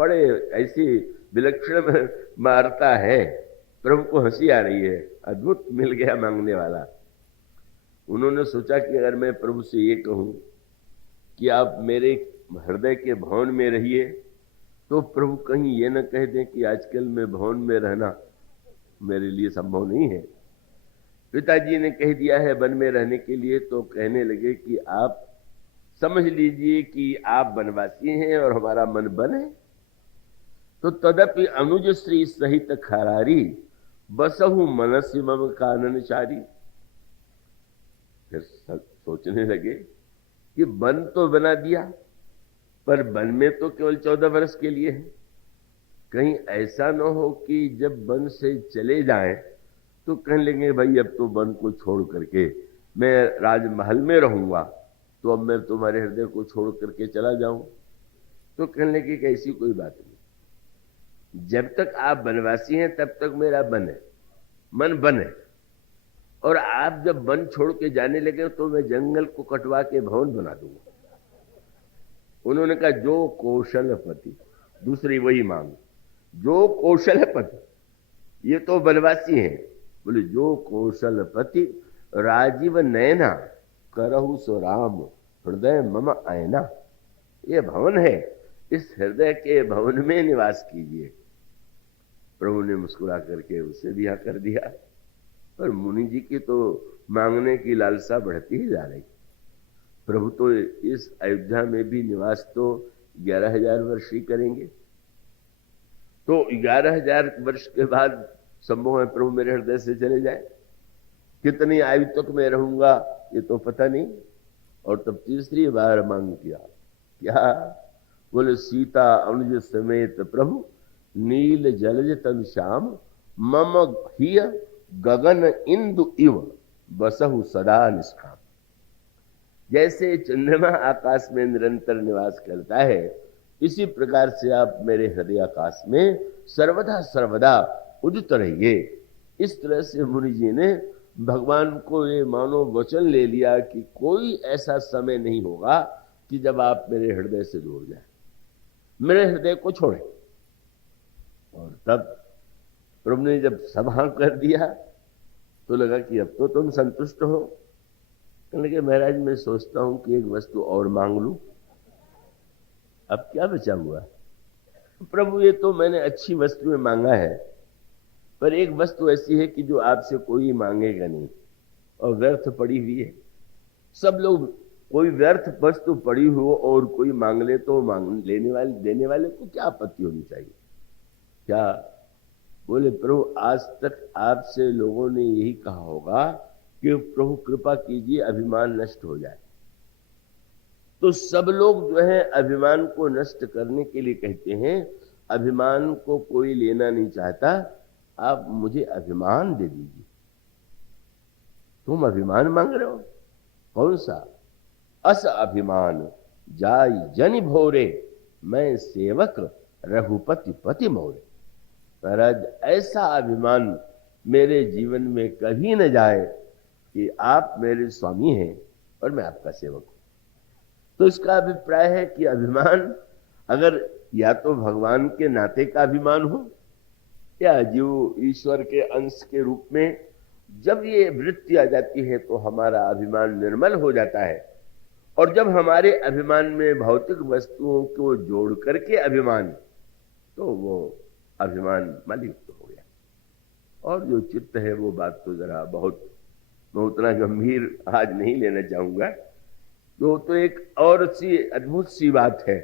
बड़े ऐसी विलक्षण मारता है, प्रभु को हंसी आ रही है, अद्भुत मिल गया मांगने वाला। उन्होंने सोचा कि अगर मैं प्रभु से ये कहूं कि आप मेरे हृदय के भवन में रहिए, तो प्रभु कहीं ये न कह दें कि आजकल मैं भवन में रहना मेरे लिए संभव नहीं है। पिताजी ने कह दिया है वन में रहने के लिए, तो कहने लगे कि आप समझ लीजिए कि आप वनवासी हैं और हमारा मन वन है। तो तदपि अनुज श्री सहित खरारी बसहु मनसि मम काननचारी। फिर सोचने लगे कि वन तो बना दिया, पर वन में तो केवल 14 वर्ष के लिए है। कहीं ऐसा न हो कि जब वन से चले जाएं तो कहने लगे भाई अब तो वन को छोड़ करके मैं राजमहल में रहूंगा, तो अब मैं तुम्हारे हृदय को छोड़ करके चला जाऊं। तो कहने लगे कि ऐसी कोई बात नहीं, जब तक आप वनवासी हैं तब तक मेरा मन है, और आप जब वन छोड़ के जाने लगे तो मैं जंगल को कटवा के भवन बना दूंगा। उन्होंने कहा जो कौशलपति, दूसरी वही मांग, जो कौशलपति, ये तो वनवासी हैं, बोले जो कौशलपति राजीव नैना करहु सो राम हृदय मम आयना। ये भवन है, इस हृदय के भवन में निवास कीजिए। प्रभु ने मुस्कुरा करके उसे भी हाँ कर दिया। पर मुनि जी की तो मांगने की लालसा बढ़ती ही जा रही। प्रभु तो इस अयोध्या में भी निवास तो 11,000 वर्ष ही करेंगे, तो 11,000 वर्ष के बाद संभव है प्रभु मेरे हृदय से चले जाए। कितनी आयु तक मैं रहूंगा ये तो पता नहीं। और तब तीसरी बार मांग किया, क्या? बोले सीता अनुज समेत प्रभु नील जलज तन श्याम मम हिय गगन इंदु इव बसहु सदा निष्काम। जैसे चंद्रमा आकाश में निरंतर निवास करता है, इसी प्रकार से आप मेरे हृदय आकाश में सर्वदा सर्वदा उदित रहिए। इस तरह से मुनि जी ने भगवान को ये मानो वचन ले लिया कि कोई ऐसा समय नहीं होगा कि जब आप मेरे हृदय से दूर जाए, मेरे हृदय को छोड़े। और तब प्रभु ने जब सब हाँ कर दिया तो लगा कि अब तो तुम संतुष्ट हो। कहने लगे महाराज मैं सोचता हूं कि एक वस्तु और मांग लूं, अब क्या बचा हुआ? प्रभु ये तो मैंने अच्छी वस्तुएं मांगा है, पर एक वस्तु ऐसी है कि जो आपसे कोई मांगेगा नहीं और व्यर्थ पड़ी हुई है। सब लोग, कोई व्यर्थ वस्तु पड़ी हो और कोई मांग ले तो मांग लेने वाले देने वाले को क्या आपत्ति होनी चाहिए? क्या? बोले प्रभु आज तक आपसे लोगों ने यही कहा होगा कि प्रभु कृपा कीजिए अभिमान नष्ट हो जाए। तो सब लोग जो है अभिमान को नष्ट करने के लिए कहते हैं, अभिमान को कोई लेना नहीं चाहता, आप मुझे अभिमान दे दीजिए। तुम अभिमान मांग रहे हो, कौन सा? अस अभिमान जाय जनि भोरे मैं सेवक रघुपति पति मोरे। महाराज ऐसा अभिमान मेरे जीवन में कभी न जाए कि आप मेरे स्वामी हैं और मैं आपका सेवक हूं। तो इसका अभिप्राय है कि अभिमान अगर या तो भगवान के नाते का अभिमान हो या जीव ईश्वर के अंश के रूप में, जब ये वृत्ति आ जाती है तो हमारा अभिमान निर्मल हो जाता है। और जब हमारे अभिमान में भौतिक वस्तुओं को जोड़ करके अभिमान, तो वो अभिमान मलिप्त हो गया। और जो चित्त है वो बात तो जरा बहुत, मैं उतना गंभीर आज नहीं लेना चाहूंगा। तो एक और सी अद्भुत सी बात है,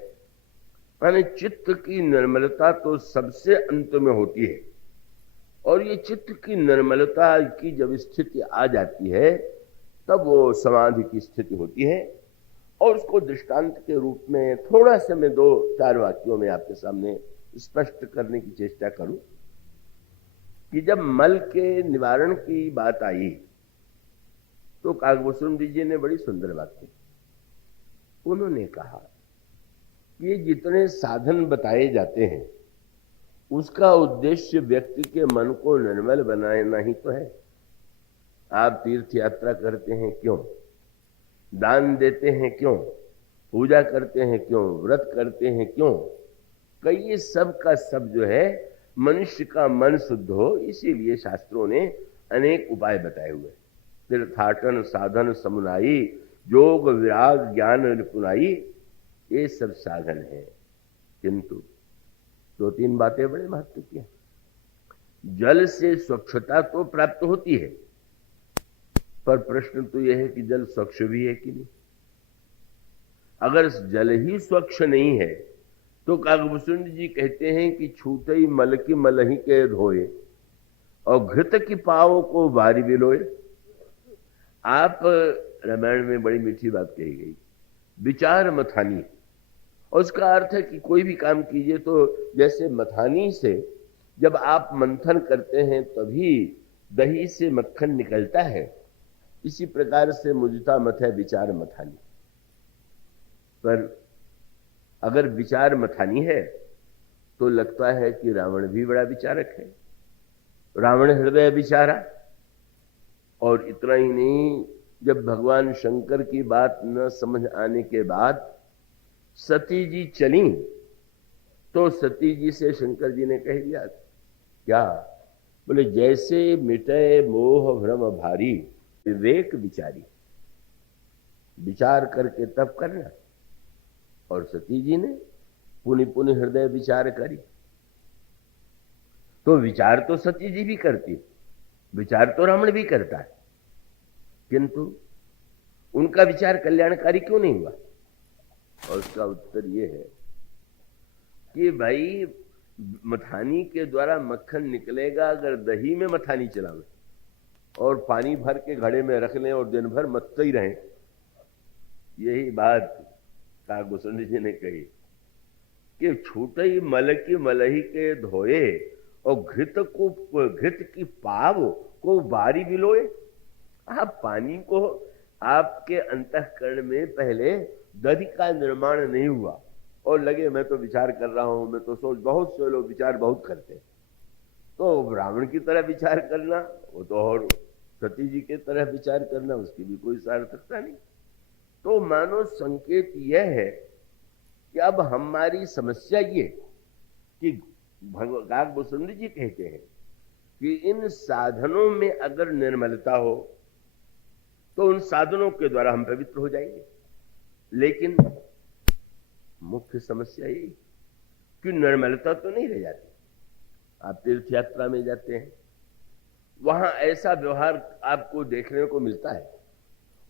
माने चित्त की निर्मलता तो सबसे अंत में होती है। और ये चित्त की निर्मलता की जब स्थिति आ जाती है तब वो समाधि की स्थिति होती है। और उसको दृष्टांत के रूप में थोड़ा सा मैं 2-4 वाक्यों में आपके सामने स्पष्ट करने की चेष्टा करूं कि जब मल के निवारण की बात आई तो कागभूषण जी ने बड़ी सुंदर बात की। उन्होंने कहा कि जितने साधन बताए जाते हैं उसका उद्देश्य व्यक्ति के मन को निर्मल बनाना ही तो है। आप तीर्थ यात्रा करते हैं क्यों? दान देते हैं क्यों? पूजा करते हैं क्यों? व्रत करते हैं क्यों? कई सब का सब जो है मनुष्य का मन शुद्ध हो, इसीलिए शास्त्रों ने अनेक उपाय बताए हुए। तीर्थाटन साधन समुनाई, योग विराग ज्ञान निपुणाई, ये सब साधन है। किंतु दो तीन बातें बड़े महत्व की हैं। जल से स्वच्छता तो प्राप्त होती है, पर प्रश्न तो यह है कि जल स्वच्छ भी है कि नहीं। अगर जल ही स्वच्छ नहीं है तो काकभूषण जी कहते हैं कि छूटे मल की मल ही के धोए और घृत की पाव को बारी बिलोए। आप रामायण में बड़ी मीठी बात कही गई, विचार मथानी, और उसका अर्थ है कि कोई भी काम कीजिए तो जैसे मथानी से जब आप मंथन करते हैं तभी दही से मक्खन निकलता है, इसी प्रकार से मुझता मत है विचार मथानी। पर अगर विचार मथानी है तो लगता है कि रावण भी बड़ा विचारक है, रावण हृदय विचारा। और इतना ही नहीं, जब भगवान शंकर की बात न समझ आने के बाद सती जी चली तो सती जी से शंकर जी ने कह दिया क्या, बोले जैसे मिटे मोह भ्रम भारी, विवेक विचारी, विचार करके तब करना। और सती जी ने पुनि पुनि हृदय विचार करी। तो विचार तो सती जी भी करती, विचार तो रावण भी करता है, किंतु उनका विचार कल्याणकारी क्यों नहीं हुआ? और उसका उत्तर यह है कि भाई मथानी के द्वारा मक्खन निकलेगा अगर दही में मथानी चलावे और पानी भर के घड़े में रख लें और दिन भर मथते ही रहें। यही बात काकभूषण जी ने कही कि छूटे मल की मलही के धोए और घृत की पाव को बारी बिलोए। आप पानी को, आपके अंतःकरण में पहले दधि का निर्माण नहीं हुआ और लगे मैं तो विचार कर रहा हूं, मैं तो सोच, बहुत से लोग विचार बहुत करते हैं, तो रावण की तरह विचार करना वो तो, और सती जी के तरह विचार करना उसकी भी कोई सार्थकता नहीं। तो मानो संकेत यह है कि अब हमारी समस्या ये कि काकभूषण जी कहते हैं कि इन साधनों में अगर निर्मलता हो तो उन साधनों के द्वारा हम पवित्र हो जाएंगे। लेकिन मुख्य समस्या यही कि निर्मलता तो नहीं रह जाती। आप तीर्थ यात्रा में जाते हैं, वहां ऐसा व्यवहार आपको देखने को मिलता है,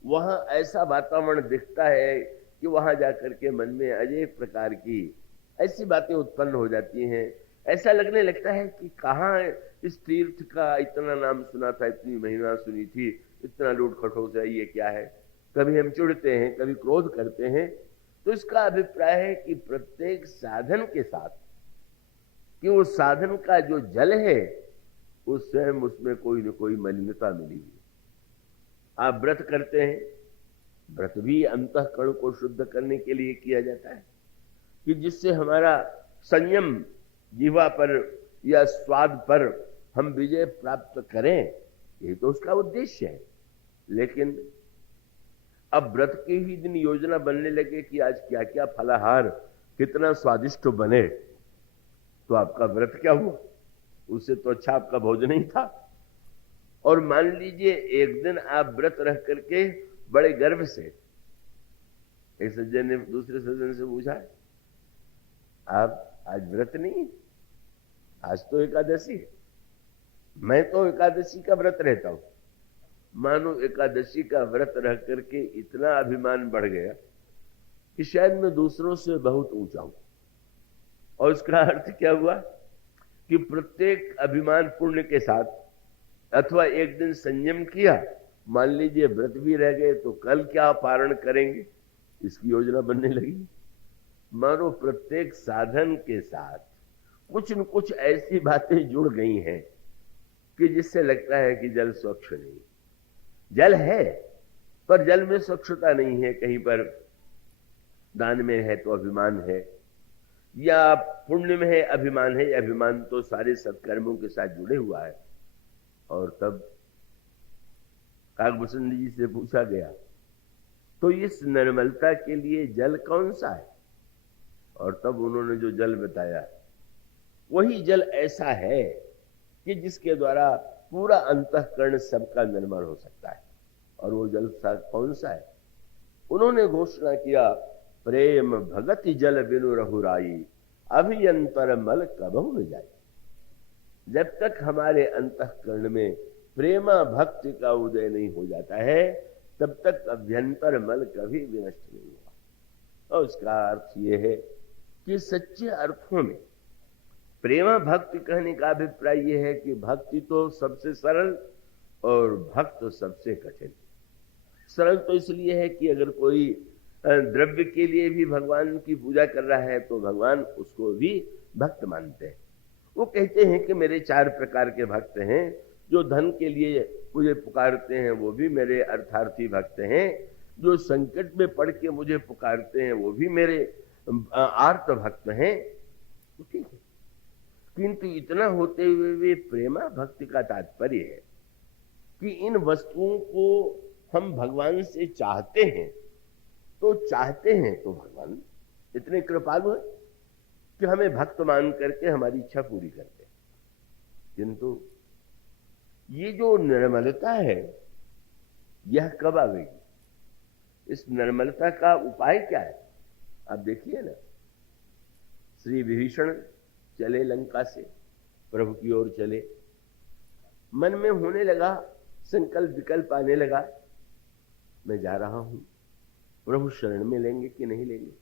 वहां ऐसा वातावरण दिखता है कि वहां जाकर के मन में अनेक प्रकार की ऐसी बातें उत्पन्न हो जाती हैं। ऐसा लगने लगता है कि कहाँ इस तीर्थ का इतना नाम सुना था, इतनी महिमा सुनी थी, इतना लूट खटोस है, ये क्या है। कभी हम चिढ़ते हैं, कभी क्रोध करते हैं। तो इसका अभिप्राय है कि प्रत्येक साधन के साथ कि वो साधन का जो जल है उस स्वयं उसमें कोई न कोई मलिनता मिली हुई। आप व्रत करते हैं, व्रत भी अंतःकरण को शुद्ध करने के लिए किया जाता है कि जिससे हमारा संयम जीवा पर या स्वाद पर हम विजय प्राप्त करें, ये तो उसका उद्देश्य है। लेकिन अब व्रत के ही दिन योजना बनने लगे कि आज क्या क्या फलाहार कितना स्वादिष्ट बने, तो आपका व्रत क्या हुआ? उससे तो अच्छा आपका भोजन ही था। और मान लीजिए एक दिन आप व्रत रह करके बड़े गर्व से, एक सज्जन ने दूसरे सज्जन से पूछा, आप आज व्रत नहीं, आज तो एकादशी है। मैं तो एकादशी का व्रत रहता हूं। मानो एकादशी का व्रत रह करके इतना अभिमान बढ़ गया कि शायद मैं दूसरों से बहुत ऊंचा हूं। और उसका अर्थ क्या हुआ कि प्रत्येक अभिमान पुण्य के साथ अथवा एक दिन संयम किया, मान लीजिए व्रत भी रह गए तो कल क्या पारण करेंगे, इसकी योजना बनने लगी। मानो प्रत्येक साधन के साथ कुछ न कुछ ऐसी बातें जुड़ गई हैं कि जिससे लगता है कि जल स्वच्छ नहीं। जल है पर जल में स्वच्छता नहीं है। कहीं पर दान में है तो अभिमान है, या पुण्य में है अभिमान है। अभिमान तो सारे सत्कर्मों के साथ जुड़े हुआ है। और तब काकभूषण जी से पूछा गया, तो इस निर्मलता के लिए जल कौन सा है? और तब उन्होंने जो जल बताया वही जल ऐसा है कि जिसके द्वारा पूरा अंतःकरण सबका निर्मल हो सकता है। और वो जल कौन सा है? उन्होंने घोषणा किया, प्रेम भगति जल बिनु रहुराई, अभियंतर मल कबहु न जाए। जब तक हमारे अंतःकरण में प्रेमा भक्ति का उदय नहीं हो जाता है, तब तक अभ्यंतर मल कभी भी नष्ट नहीं हुआ। और उसका अर्थ यह है कि सच्चे अर्थों में प्रेमा भक्ति कहने का अभिप्राय यह है कि भक्ति तो सबसे सरल और भक्त तो सबसे कठिन। सरल तो इसलिए है कि अगर कोई द्रव्य के लिए भी भगवान की पूजा कर रहा है तो भगवान उसको भी भक्त मानते हैं। वो कहते हैं कि मेरे 4 प्रकार के भक्त हैं। जो धन के लिए मुझे पुकारते हैं वो भी मेरे अर्थार्थी भक्त हैं, जो संकट में पड़ के मुझे पुकारते हैं वो भी मेरे आर्त भक्त हैं। तो ठीक है, किंतु इतना होते हुए भी प्रेमा भक्ति का तात्पर्य है कि इन वस्तुओं को हम भगवान से चाहते हैं तो भगवान इतने कृपालु है कि हमें भक्त मान करके हमारी इच्छा पूरी करते हैं। किंतु ये जो निर्मलता है यह कब आवेगी? इस निर्मलता का उपाय क्या है? आप देखिए ना, श्री विभीषण चले लंका से, प्रभु की ओर चले, मन में होने लगा संकल्प विकल्प आने लगा, मैं जा रहा हूं, प्रभु शरण में लेंगे कि नहीं लेंगे।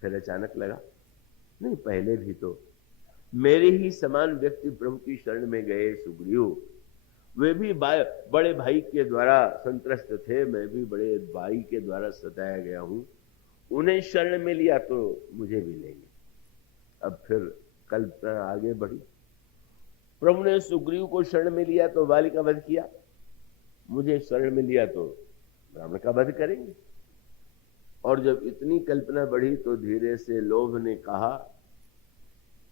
फिर अचानक लगा नहीं, पहले भी तो मेरे ही समान व्यक्ति प्रभु की शरण में गए, सुग्रीव, वे भी बड़े भाई के द्वारा संत्रस्त थे, मैं भी बड़े भाई के द्वारा सताया गया हूं, उन्हें शरण में लिया तो मुझे भी लेंगे। अब फिर कल्पना आगे बढ़ी, प्रभु ने सुग्रीव को शरण में लिया तो बाली का वध किया, मुझे शरण में लिया तो रावण का वध करेंगे। और जब इतनी कल्पना बढ़ी तो धीरे से लोभ ने कहा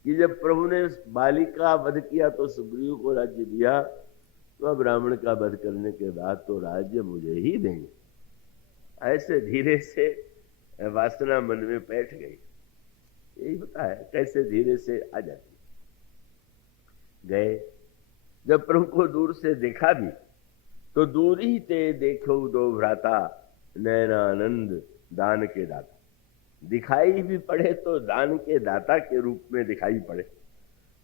कि जब प्रभु ने बाली का वध किया तो सुग्रीव को राज्य दिया, तो अब रावण का वध करने के बाद तो राज्य मुझे ही देंगे। ऐसे धीरे से वासना मन में बैठ गई। यही होता है, कैसे धीरे से आ जाती। गए, जब प्रभु को दूर से देखा भी तो दूर ही ते देखो दो भ्राता, नैनानंद दान के दाता। दिखाई भी पड़े तो दान के दाता के रूप में दिखाई पड़े।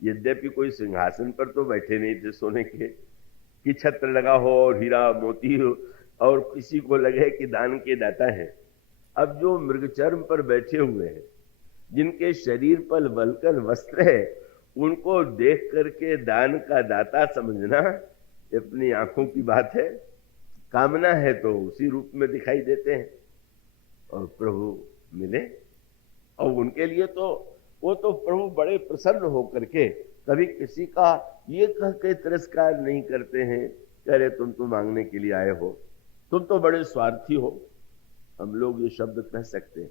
यद्यपि कोई सिंहासन पर तो बैठे नहीं थे सोने के कि छत्र लगा हो और हीरा मोती हो और किसी को लगे कि दान के दाता है। अब जो मृगचर्म पर बैठे हुए हैं, जिनके शरीर पर वलकर वस्त्र है, उनको देख करके दान का दाता समझना अपनी आंखों की बात है। कामना है तो उसी रूप में दिखाई देते हैं। और प्रभु मिले और उनके लिए तो वो तो प्रभु बड़े प्रसन्न होकर के कभी किसी का ये कह के तिरस्कार नहीं करते हैं, कह रहे तुम तो मांगने के लिए आए हो, तुम तो बड़े स्वार्थी हो, हम लोग ये शब्द कह सकते हैं,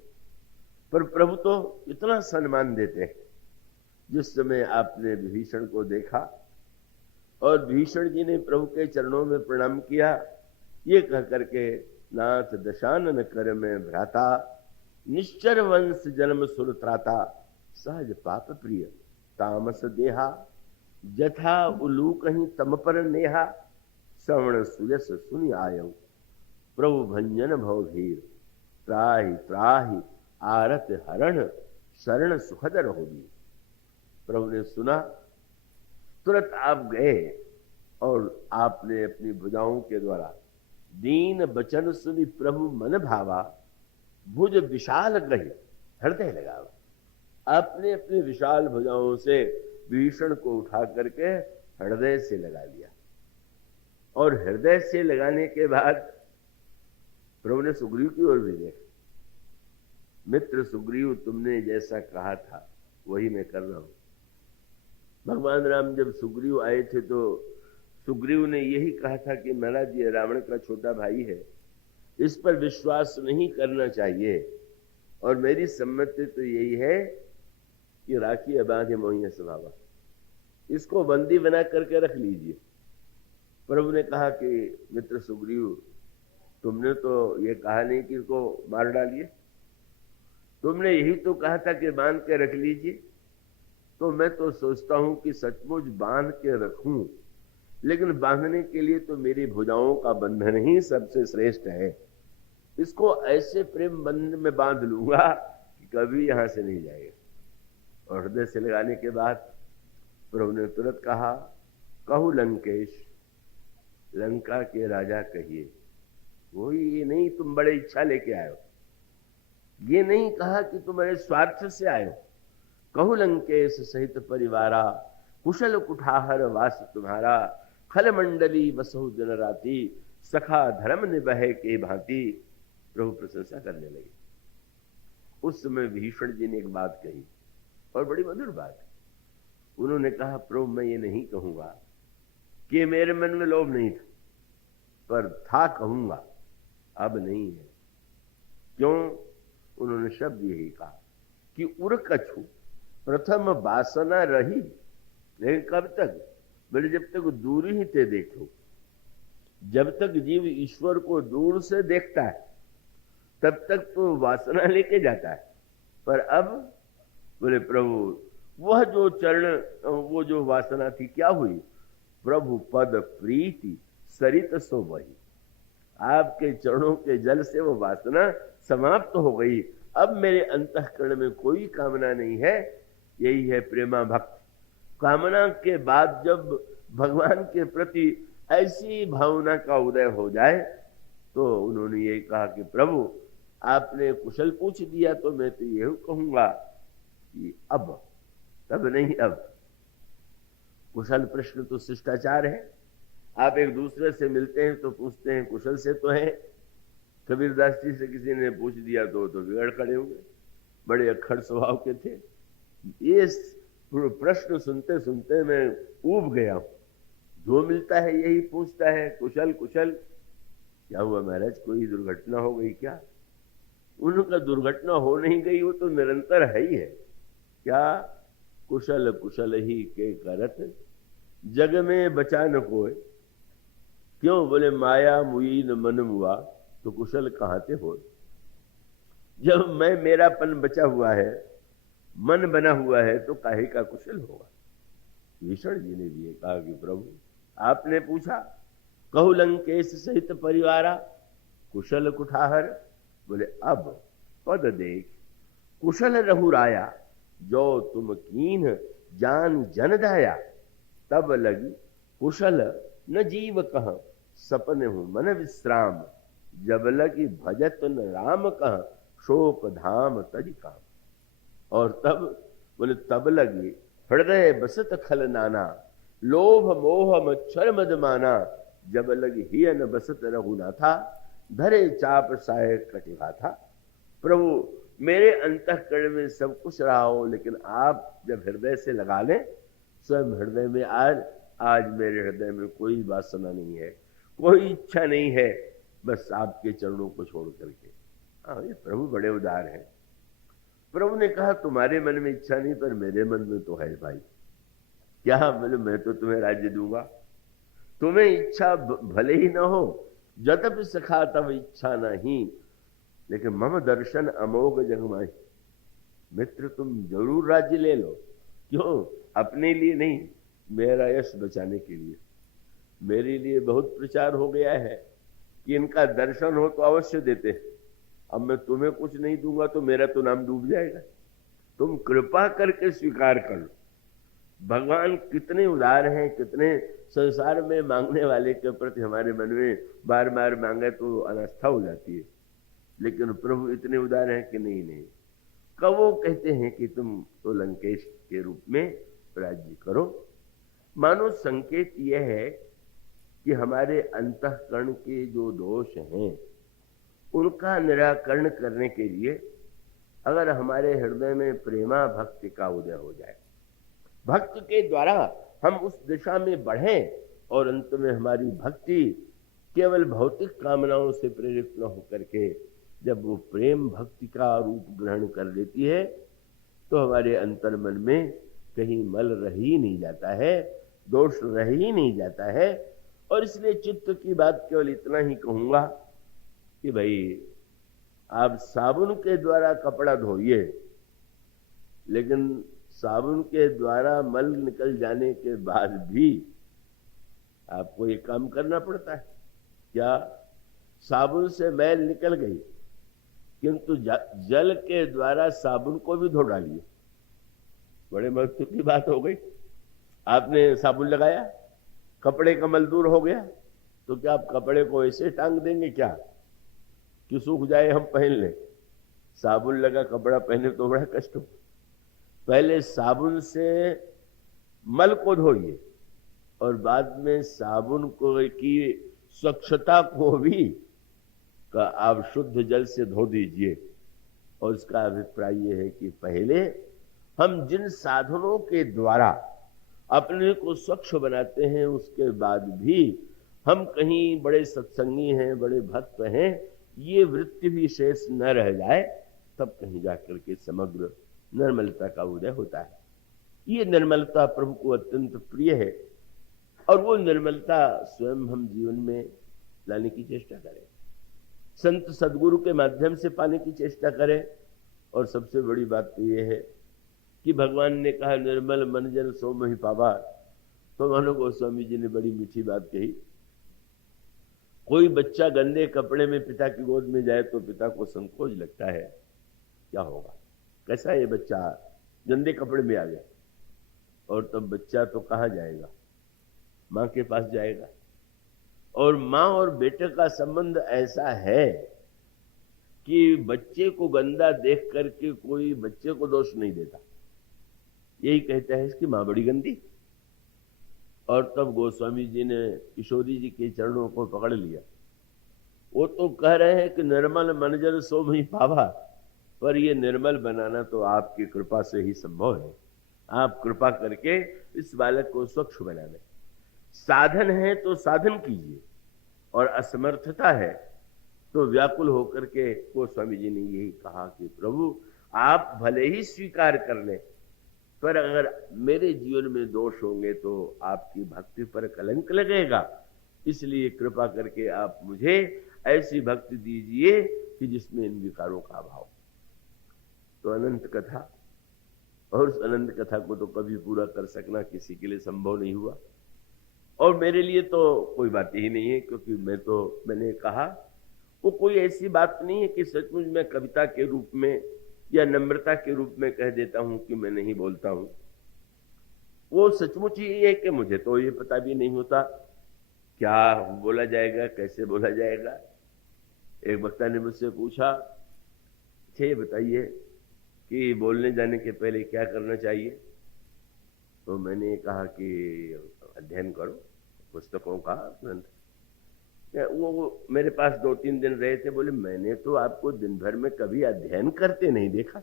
पर प्रभु तो इतना सम्मान देते हैं। जिस समय आपने विभीषण को देखा और विभीषण जी ने प्रभु के चरणों में प्रणाम किया, ये कह करके नाथ दशानन कर में भ्राता, निश्चर वंश जन्म सुर त्राता, सहज पाप प्रिय तामस देहा, जथा उलू कहीं तम पर नेहा, श्रवण सुयस सुनि आयऊ, प्रभु भंजन भव भीर, त्राहि त्राहि आरत हरण, शरण सुखद रहोगी। प्रभु ने सुना, तुरंत आप गए और आपने अपनी भुजाओं के द्वारा दीन बचन सुनि प्रभु मन भावा, भुज विशाल गही हृदय लगावा। आपने अपनी विशाल भुजाओं से विभीषण को उठा करके हृदय से लगा लिया। और हृदय से लगाने के बाद प्रभु ने सुग्रीव की ओर भी देखा। मित्र सुग्रीव, तुमने जैसा कहा था वही मैं कर रहा हूं। भगवान राम जब सुग्रीव आए थे तो सुग्रीव ने यही कहा था कि महाराज ये रावण का छोटा भाई है, इस पर विश्वास नहीं करना चाहिए, और मेरी सम्मति तो यही है कि राखी अबाधे मोहिया स्वभाव, इसको बंदी बना करके रख लीजिए। प्रभु ने कहा कि मित्र सुग्रीव, तुमने तो ये कहा नहीं कि इसको मार डालिए, तुमने यही तो कहा था कि बांध के रख लीजिए। तो मैं तो सोचता हूं कि सचमुच बांध के रखूं, लेकिन बांधने के लिए तो मेरी भुजाओं का बंधन ही सबसे श्रेष्ठ है। इसको ऐसे प्रेम बंधन में बांध लूंगा कि कभी यहां से नहीं जाएगा। और हृदय से लगाने के बाद प्रभु ने तुरंत कहा, कहू लंकेश, लंका के राजा कहिए। वो ये नहीं तुम बड़े इच्छा लेके आए हो, ये नहीं कहा कि तुम बड़े स्वार्थ से आए हो। कहू लंकेश सहित परिवारा, कुशल कुठाहर वास तुम्हारा, खल मंडली बसहु जन राती, सखा धर्म निबहे के भांति। प्रभु प्रशंसा करने लगे। उस समय भीषण जी ने एक बात कही, और बड़ी मधुर बात। उन्होंने कहा, प्रभु मैं ये नहीं कहूंगा कि मेरे मन में लोभ नहीं था, पर था कहूंगा, अब नहीं है। क्यों? उन्होंने शब्द यही कहा कि उर कछु प्रथम वासना रही। लेकिन कब तक? बोले जब तक दूर ही ते देखो। जब तक जीव ईश्वर को दूर से देखता है तब तक तो वासना लेके जाता है। पर अब बोले प्रभु वह जो चरण, वो जो वासना थी क्या हुई? प्रभु पद प्रीति सरित सो बही। आपके चरणों के जल से वो वासना समाप्त हो गई। अब मेरे अंतःकरण में कोई कामना नहीं है। यही है प्रेमा भक्त। कामना के बाद जब भगवान के प्रति ऐसी भावना का उदय हो जाए तो उन्होंने ये कहा कि प्रभु आपने कुशल पूछ दिया तो मैं तो यही कहूंगा कि अब, तब नहीं अब। कुशल प्रश्न तो शिष्टाचार है। आप एक दूसरे से मिलते हैं तो पूछते हैं कुशल से तो है। कबीरदास जी से किसी ने पूछ दिया तो बिगड़ खड़े होंगे, बड़े अक्खड़ स्वभाव के थे। ये प्रश्न सुनते सुनते मैं ऊब गया हूं। जो मिलता है यही पूछता है, कुशल कुशल। क्या हुआ महाराज, कोई दुर्घटना हो गई क्या? उनका दुर्घटना हो नहीं गई, वो तो निरंतर है ही है। क्या? कुशल कुशल ही के करत, जग में बचा न कोई। क्यों? बोले माया मुई न मन मुआ, तो कुशल कहां से हो? जब मैं मेरापन बचा हुआ है, मन बना हुआ है, तो काहे का कुशल होगा? भीषण जी ने भी कहा कि प्रभु आपने पूछा, कहु लंकेश सहित परिवारा, कुशल कुठाहर। बोले अब पद देख, कुशल रहु राया, जो तुम कीन जान जन दाया। तब लगी कुशल न जीव कह, सपने हूं मन विश्राम। जब लगी भजत न राम कह, शोक धाम तज काम। और तब बोले तब लगी हृदय बसत खल नाना, लोभ मोह मच्छर मद माना। जब लगी हियन बसत रघुनाथा, धरे चाप साय कटिवा था। प्रभु मेरे अंतःकरण में सब कुछ रहा हो, लेकिन आप जब हृदय से लगा लें, स्वयं हृदय में आज मेरे हृदय में कोई वासना नहीं है, कोई इच्छा नहीं है, बस आपके चरणों को छोड़ करके। हाँ, ये प्रभु बड़े उदार हैं। प्रभु ने कहा तुम्हारे मन में इच्छा नहीं, पर मेरे मन में तो है भाई। क्या? बोले मैं तो तुम्हें राज्य दूंगा। तुम्हें इच्छा भले ही ना हो, जतप सखा तब इच्छा नहीं, लेकिन मम दर्शन अमोघ जगमाई। मित्र तुम जरूर राज्य ले लो। क्यों? अपने लिए नहीं, मेरा यश बचाने के लिए। मेरे लिए बहुत प्रचार हो गया है कि इनका दर्शन हो तो अवश्य देते। अब मैं तुम्हें कुछ नहीं दूंगा तो मेरा तो नाम डूब जाएगा। तुम कृपा करके स्वीकार कर लो। भगवान कितने उदार हैं, कितने संसार में मांगने वाले के प्रति हमारे मन में बार बार मांगे तो अनास्था हो जाती है, लेकिन प्रभु इतने उदार हैं कि नहीं। कब वो कहते हैं कि तुम तो लंकेश के रूप में राज्य करो। मानो संकेत यह है कि हमारे अंतःकरण के जो दोष हैं उनका निराकरण करने के लिए अगर हमारे हृदय में प्रेमा भक्ति का उदय हो जाए, भक्त के द्वारा हम उस दिशा में बढ़ें और अंत में हमारी भक्ति केवल भौतिक कामनाओं से प्रेरित न होकर के जब वो प्रेम भक्ति का रूप ग्रहण कर लेती है तो हमारे अंतर मन में कहीं मल रह ही नहीं जाता है, दोष रह ही नहीं जाता है। और इसलिए चित्त की बात केवल इतना ही कहूंगा कि भाई आप साबुन के द्वारा कपड़ा धोइए, लेकिन साबुन के द्वारा मल निकल जाने के बाद भी आपको ये काम करना पड़ता है। क्या? साबुन से मैल निकल गई, किंतु जल के द्वारा साबुन को भी धो डालिए। बड़े महत्व की बात हो गई। आपने साबुन लगाया, कपड़े का मल दूर हो गया, तो क्या आप कपड़े को ऐसे टांग देंगे क्या कि सूख जाए हम पहन लें? साबुन लगा कपड़ा पहने तो बड़ा कष्ट हो। पहले साबुन से मल को धोइए और बाद में साबुन को की स्वच्छता को भी का आप शुद्ध जल से धो दीजिए। और इसका अभिप्राय यह है कि पहले हम जिन साधनों के द्वारा अपने को स्वच्छ बनाते हैं, उसके बाद भी हम कहीं बड़े सत्संगी हैं, बड़े भक्त हैं, ये वृत्ति भी शेष न रह जाए, तब कहीं जाकर के समग्र निर्मलता का उदय होता है। ये निर्मलता प्रभु को अत्यंत प्रिय है और वो निर्मलता स्वयं हम जीवन में लाने की चेष्टा करें, संत सदगुरु के माध्यम से पाने की चेष्टा करें। और सबसे बड़ी बात तो ये है कि भगवान ने कहा निर्मल मन जन सो मोहि पावा, तो मानो गोस्वामी जी ने बड़ी मीठी बात कही। कोई बच्चा गंदे कपड़े में पिता की गोद में जाए तो पिता को संकोच लगता है, क्या होगा, कैसा ये बच्चा गंदे कपड़े में आ गया। और तब बच्चा तो कहाँ जाएगा? माँ के पास जाएगा। और माँ और बेटे का संबंध ऐसा है कि बच्चे को गंदा देख करके कोई बच्चे को दोष नहीं देता, यही कहता है इसकी माँ बड़ी गंदी। और तब गोस्वामी जी ने किशोरी जी के चरणों को पकड़ लिया। वो तो कह रहे हैं कि निर्मल मन जन सो मोहि पावा, पर ये निर्मल बनाना तो आपकी कृपा से ही संभव है। आप कृपा करके इस बालक को स्वच्छ बना दें। साधन है तो साधन कीजिए, और असमर्थता है तो व्याकुल होकर के गोस्वामी जी ने यही कहा कि प्रभु आप भले ही स्वीकार कर लें, पर अगर मेरे जीवन में दोष होंगे तो आपकी भक्ति पर कलंक लगेगा। इसलिए कृपा करके आप मुझे ऐसी भक्ति दीजिए कि जिसमें इन विकारों का अभाव। तो अनंत कथा, और उस अनंत कथा को तो कभी पूरा कर सकना किसी के लिए संभव नहीं हुआ, और मेरे लिए तो कोई बात ही नहीं है, क्योंकि मैंने कहा वो कोई ऐसी बात नहीं है कि सचमुच मैं कविता के रूप में या नम्रता के रूप में कह देता हूं कि मैं नहीं बोलता हूं। वो सचमुच ही है कि मुझे तो ये पता भी नहीं होता क्या बोला जाएगा, कैसे बोला जाएगा। एक वक्ता ने मुझसे पूछा, अच्छा ये बताइए कि बोलने जाने के पहले क्या करना चाहिए? तो मैंने कहा कि अध्ययन करो पुस्तकों का, ग्रंथ। वो मेरे पास 2-3 दिन रहे थे, बोले मैंने तो आपको दिन भर में कभी अध्ययन करते नहीं देखा।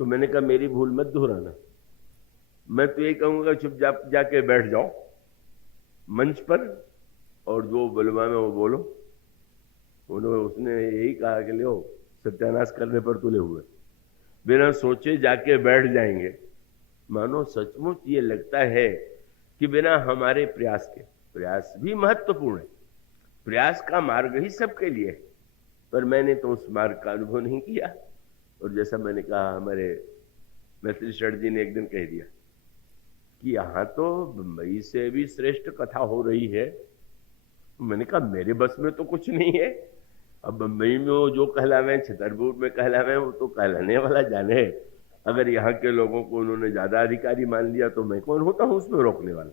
तो मैंने कहा मेरी भूल मत दोहराना, मैं तो यही कहूंगा चुप जाके बैठ जाओ मंच पर और जो बुलवा में वो बोलो। उसने यही कहा कि लो सत्यानाश करने पर तुले हुए, बिना सोचे जाके बैठ जाएंगे। मानो सचमुच ये लगता है कि बिना हमारे प्रयास के, प्रयास भी महत्वपूर्ण है, प्रयास का मार्ग ही सबके लिए है, पर मैंने तो उस मार्ग का अनुभव नहीं किया। और जैसा मैंने कहा, हमारे मैत्री शरण जी ने एक दिन कह दिया कि यहाँ तो बंबई से भी श्रेष्ठ कथा हो रही है। मैंने कहा मेरे बस में तो कुछ नहीं है। अब बंबई में वो जो कहलावे, छतरपुर में कहलावे, वो तो कहलाने वाला जाने। अगर यहाँ के लोगों को उन्होंने ज्यादा अधिकारी मान लिया तो मैं कौन होता हूँ उसमें रोकने वाला।